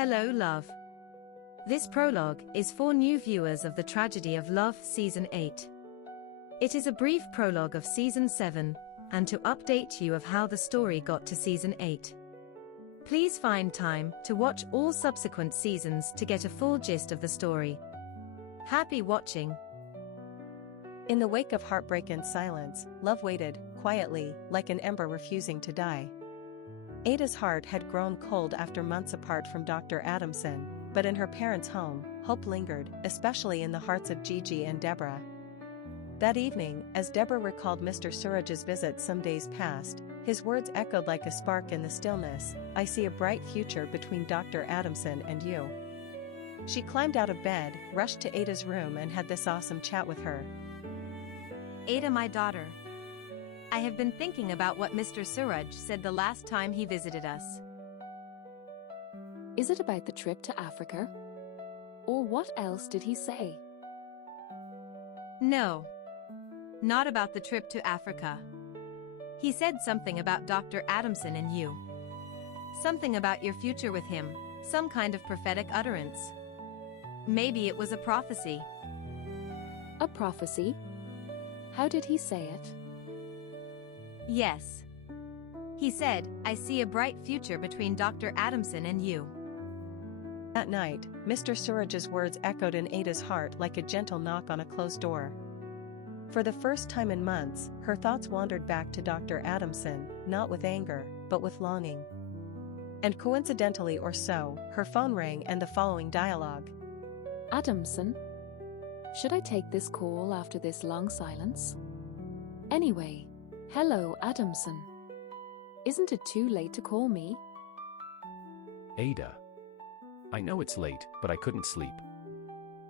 Hello, love. This prologue is for new viewers of The Tragedy of Love Season 8. It is a brief prologue of Season 7, and to update you of how the story got to Season 8. Please find time to watch all subsequent seasons to get a full gist of the story. Happy watching! In the wake of heartbreak and silence, love waited, quietly, like an ember refusing to die. Ada's heart had grown cold after months apart from Dr. Adamson, but in her parents' home, hope lingered, especially in the hearts of Gigi and Deborah. That evening, as Deborah recalled Mr. Suraj's visit some days past, his words echoed like a spark in the stillness. "I see a bright future between Dr. Adamson and you." She climbed out of bed, rushed to Ada's room and had this awesome chat with her. Ada, my daughter. I have been thinking about what Mr. Suraj said the last time he visited us. Is it about the trip to Africa? Or what else did he say? No. Not about the trip to Africa. He said something about Dr. Adamson and you. Something about your future with him, some kind of prophetic utterance. Maybe it was a prophecy. A prophecy? How did he say it? Yes. He said, "I see a bright future between Dr. Adamson and you." That night, Mr. Suraj's words echoed in Ada's heart like a gentle knock on a closed door. For the first time in months, her thoughts wandered back to Dr. Adamson, not with anger, but with longing. And coincidentally or so, her phone rang and the following dialogue. Adamson? Should I take this call after this long silence? Anyway, hello, Adamson. Isn't it too late to call me? Ada. I know it's late, but I couldn't sleep.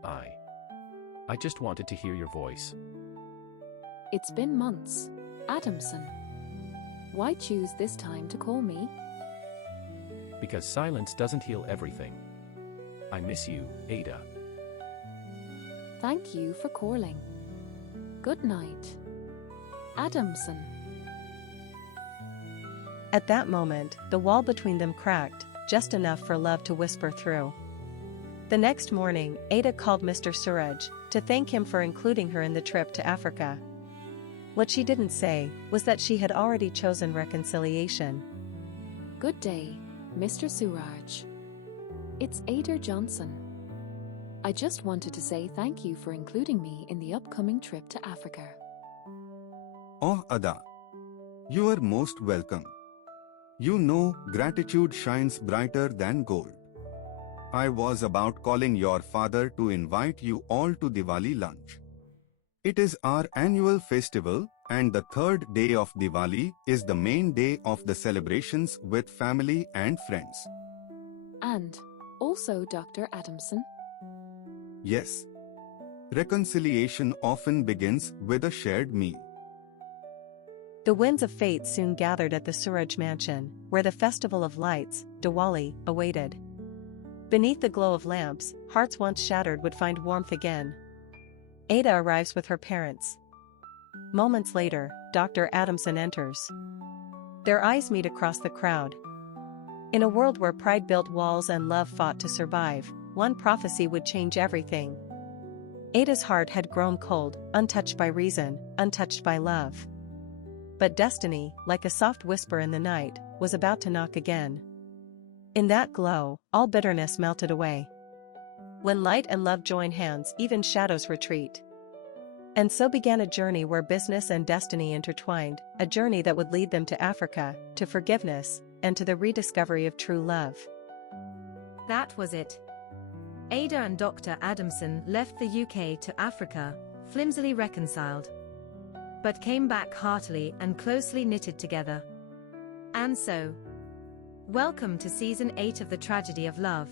I just wanted to hear your voice. It's been months, Adamson. Why choose this time to call me? Because silence doesn't heal everything. I miss you, Ada. Thank you for calling. Good night, Adamson. At that moment, the wall between them cracked, just enough for love to whisper through. The next morning, Ada called Mr. Suraj to thank him for including her in the trip to Africa. What she didn't say was that she had already chosen reconciliation. Good day, Mr. Suraj. It's Ada Johnson. I just wanted to say thank you for including me in the upcoming trip to Africa. Oh, Ada. You are most welcome. You know, gratitude shines brighter than gold. I was about calling your father to invite you all to Diwali lunch. It is our annual festival, and the third day of Diwali is the main day of the celebrations with family and friends. And also Dr. Adamson? Yes. Reconciliation often begins with a shared meal. The winds of fate soon gathered at the Suraj mansion, where the festival of lights, Diwali, awaited. Beneath the glow of lamps, hearts once shattered would find warmth again. Ada arrives with her parents. Moments later, Dr. Adamson enters. Their eyes meet across the crowd. In a world where pride built walls and love fought to survive, one prophecy would change everything. Ada's heart had grown cold, untouched by reason, untouched by love. But destiny, like a soft whisper in the night, was about to knock again. In that glow, all bitterness melted away. When light and love join hands, even shadows retreat. And so began a journey where business and destiny intertwined, a journey that would lead them to Africa, to forgiveness, and to the rediscovery of true love. That was it. Ada and Dr. Adamson left the UK to Africa, flimsily reconciled, but came back heartily and closely knitted together. And so, welcome to Season 8 of The Tragedy of Love.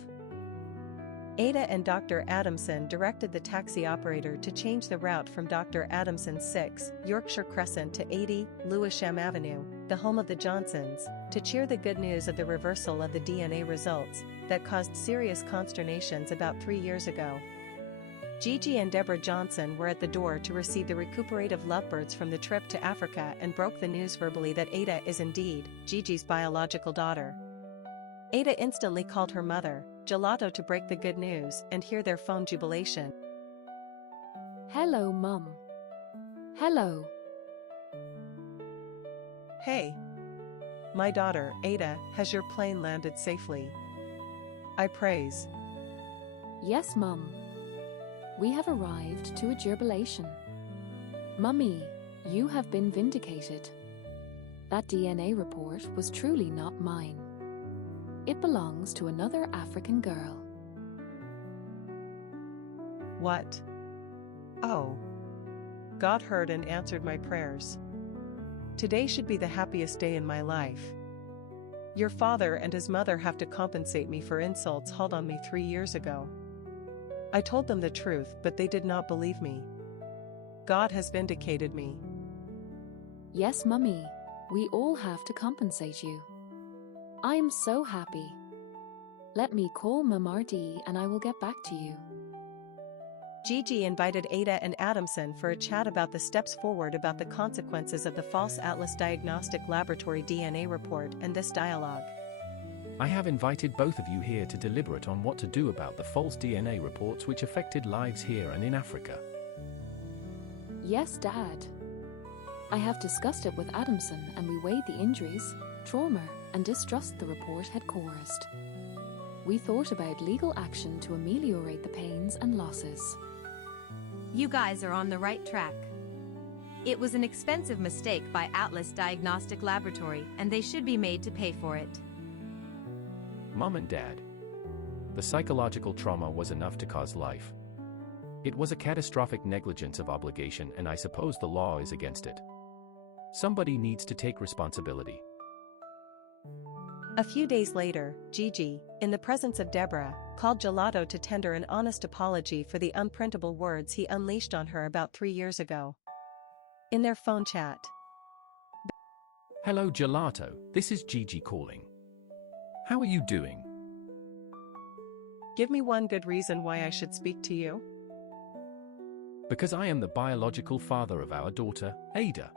Ada and Dr. Adamson directed the taxi operator to change the route from Dr. Adamson's 6, Yorkshire Crescent to 80, Lewisham Avenue, the home of the Johnsons, to cheer the good news of the reversal of the DNA results that caused serious consternations about 3 years ago. Gigi and Deborah Johnson were at the door to receive the recuperative lovebirds from the trip to Africa and broke the news verbally that Ada is indeed Gigi's biological daughter. Ada instantly called her mother, Jolato, to break the good news and hear their phone jubilation. Hello, Mum. Hello. Hey. My daughter, Ada, has your plane landed safely? I praise. Yes, Mum. We have arrived to a jubilation. Mummy, you have been vindicated. That DNA report was truly not mine. It belongs to another African girl. What? Oh. God heard and answered my prayers. Today should be the happiest day in my life. Your father and his mother have to compensate me for insults hauled on me 3 years ago. I told them the truth, but they did not believe me. God has vindicated me. Yes, Mummy, we all have to compensate you. I am so happy. Let me call Mum RD and I will get back to you. Gigi invited Ada and Adamson for a chat about the steps forward about the consequences of the false Atlas Diagnostic Laboratory DNA report and this dialogue. I have invited both of you here to deliberate on what to do about the false DNA reports which affected lives here and in Africa. Yes, Dad. I have discussed it with Adamson and we weighed the injuries, trauma, and distrust the report had caused. We thought about legal action to ameliorate the pains and losses. You guys are on the right track. It was an expensive mistake by Atlas Diagnostic Laboratory, and they should be made to pay for it. Mom and Dad. The psychological trauma was enough to cause life. It was a catastrophic negligence of obligation, and I suppose the law is against it. Somebody needs to take responsibility. A few days later, Gigi, in the presence of Deborah, called Jolato to tender an honest apology for the unprintable words he unleashed on her about 3 years ago. In their phone chat. Hello Jolato, this is Gigi calling. How are you doing? Give me one good reason why I should speak to you. Because I am the biological father of our daughter, Ada.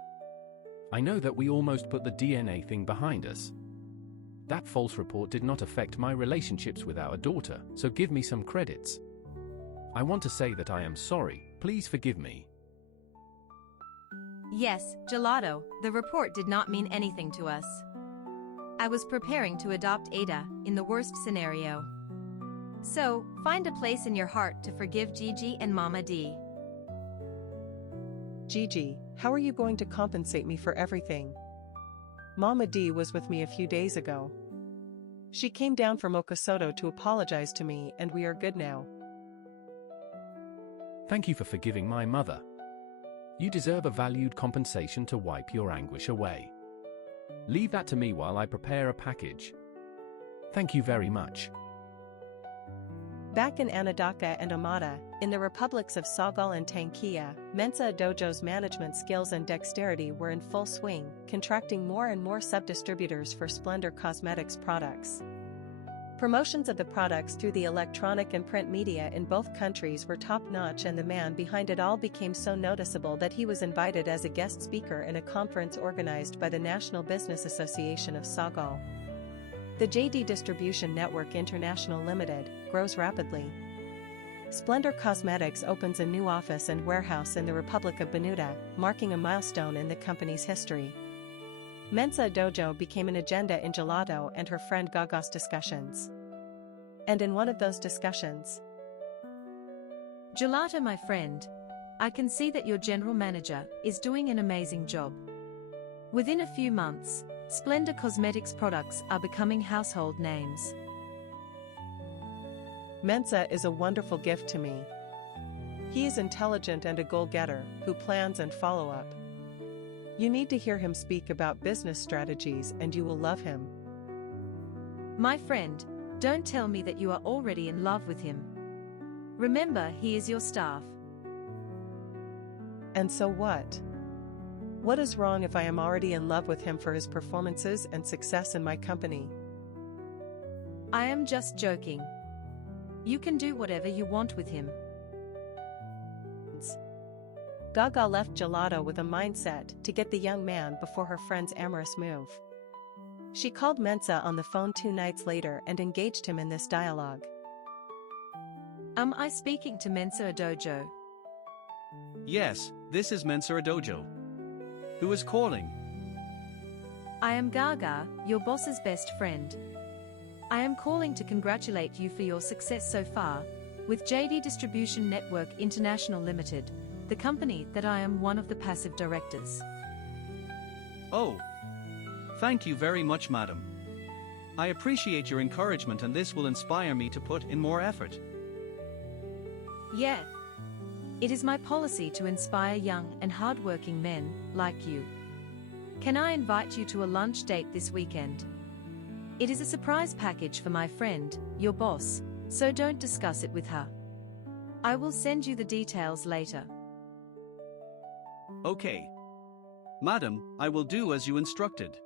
I know that we almost put the DNA thing behind us. That false report did not affect my relationships with our daughter, so give me some credits. I want to say that I am sorry, please forgive me. Yes, Jolato, the report did not mean anything to us. I was preparing to adopt Ada in the worst scenario. So, find a place in your heart to forgive Gigi and Mama D. Gigi, how are you going to compensate me for everything? Mama D was with me a few days ago. She came down from Okasoto to apologize to me, and we are good now. Thank you for forgiving my mother. You deserve a valued compensation to wipe your anguish away. Leave that to me while I prepare a package. Thank you very much. Back in Anadaka and Amata, in the republics of Sagal and Tankia, Mensah Adojo's management skills and dexterity were in full swing, contracting more and more sub-distributors for Splendour Cosmetics products. Promotions of the products through the electronic and print media in both countries were top-notch, and the man behind it all became so noticeable that he was invited as a guest speaker in a conference organized by the National Business Association of Sagal. The JD Distribution Network International Limited grows rapidly. Splendour Cosmetics opens a new office and warehouse in the Republic of Benuta, marking a milestone in the company's history. Mensah Adojo became an agenda in Jolato and her friend Gaga's discussions. And in one of those discussions, Jolato, my friend, I can see that your general manager is doing an amazing job. Within a few months, Splendour Cosmetics products are becoming household names. Mensah is a wonderful gift to me. He is intelligent and a goal-getter who plans and follow up. You need to hear him speak about business strategies and you will love him. My friend, don't tell me that you are already in love with him. Remember, he is your staff. And so what? What is wrong if I am already in love with him for his performances and success in my company? I am just joking. You can do whatever you want with him. Gaga left Jolato with a mindset to get the young man before her friend's amorous move. She called Mensah on the phone 2 nights later and engaged him in this dialogue. Am I speaking to Mensah Adojo? Yes, this is Mensah Adojo. Who is calling? I am Gaga, your boss's best friend. I am calling to congratulate you for your success so far, with JD Distribution Network International Limited, the company that I am one of the passive directors. Oh. Thank you very much, madam. I appreciate your encouragement and this will inspire me to put in more effort. Yeah. It is my policy to inspire young and hardworking men, like you. Can I invite you to a lunch date this weekend? It is a surprise package for my friend, your boss, so don't discuss it with her. I will send you the details later. Okay. Madam, I will do as you instructed.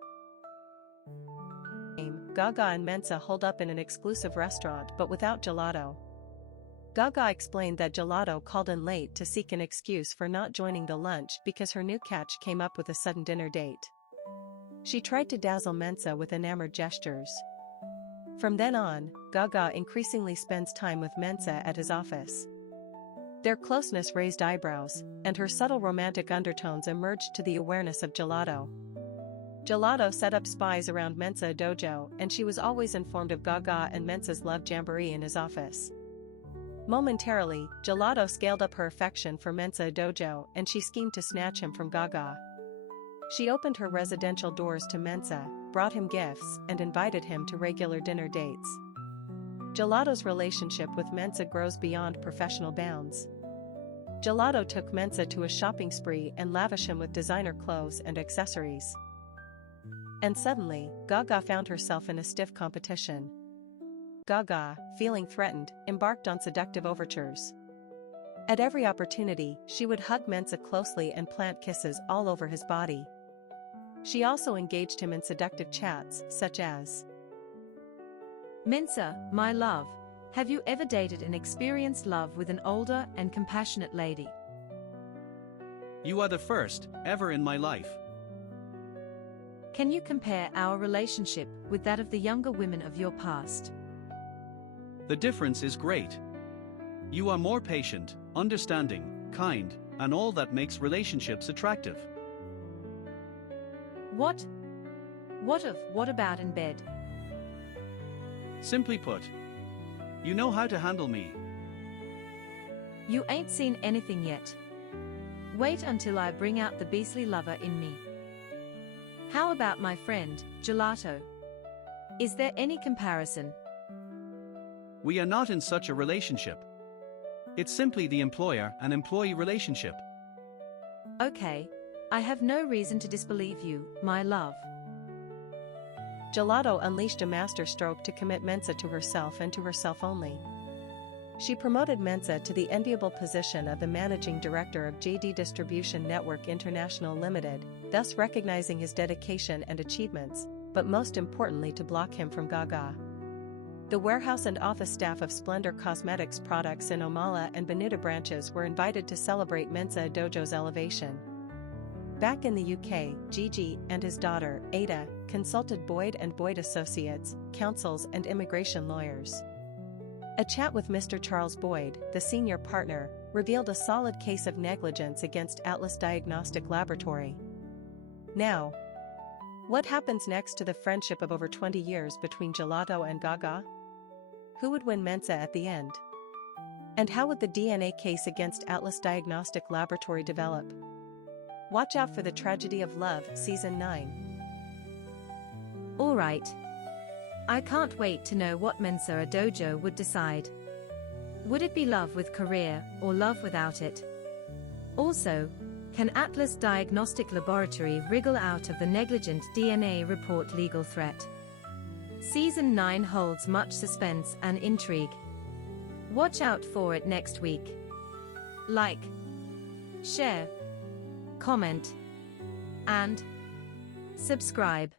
Gaga and Mensah holed up in an exclusive restaurant but without Jolato. Gaga explained that Jolato called in late to seek an excuse for not joining the lunch because her new catch came up with a sudden dinner date. She tried to dazzle Mensah with enamored gestures. From then on, Gaga increasingly spends time with Mensah at his office. Their closeness raised eyebrows, and her subtle romantic undertones emerged to the awareness of Jolato. Jolato set up spies around Mensah Adojo, and she was always informed of Gaga and Mensah's love jamboree in his office. Momentarily, Jolato scaled up her affection for Mensah Adojo and she schemed to snatch him from Gaga. She opened her residential doors to Mensah, brought him gifts, and invited him to regular dinner dates. Gelato's relationship with Mensah grows beyond professional bounds. Jolato took Mensah to a shopping spree and lavished him with designer clothes and accessories. And suddenly, Gaga found herself in a stiff competition. Gaga, feeling threatened, embarked on seductive overtures. At every opportunity, she would hug Mensah closely and plant kisses all over his body. She also engaged him in seductive chats, such as, Mensah, my love, have you ever dated and experienced love with an older and compassionate lady? You are the first, ever in my life. Can you compare our relationship with that of the younger women of your past? The difference is great. You are more patient, understanding, kind, and all that makes relationships attractive. What about in bed? Simply put, you know how to handle me. You ain't seen anything yet. Wait until I bring out the beastly lover in me. How about my friend, Jolato? Is there any comparison? We are not in such a relationship. It's simply the employer and employee relationship. Okay, I have no reason to disbelieve you, my love. Jolato unleashed a masterstroke to commit Mensah to herself and to herself only. She promoted Mensah to the enviable position of the managing director of JD Distribution Network International Limited, thus recognizing his dedication and achievements, but most importantly to block him from Gaga. The warehouse and office staff of Splendour Cosmetics products in Omala and Benita branches were invited to celebrate Mensah Adojo's elevation. Back in the UK, Gigi and his daughter, Ada, consulted Boyd & Boyd Associates, counsels and immigration lawyers. A chat with Mr. Charles Boyd, the senior partner, revealed a solid case of negligence against Atlas Diagnostic Laboratory. Now, what happens next to the friendship of over 20 years between Jolato and Gaga? Who would win Mensah at the end? And how would the DNA case against Atlas Diagnostic Laboratory develop? Watch out for The Tragedy of Love, Season 9. Alright. I can't wait to know what Mensah Adojo would decide. Would it be love with career, or love without it? Also, can Atlas Diagnostic Laboratory wriggle out of the negligent DNA report legal threat? Season 9 holds much suspense and intrigue. Watch out for it next week. Like, share, comment, and subscribe.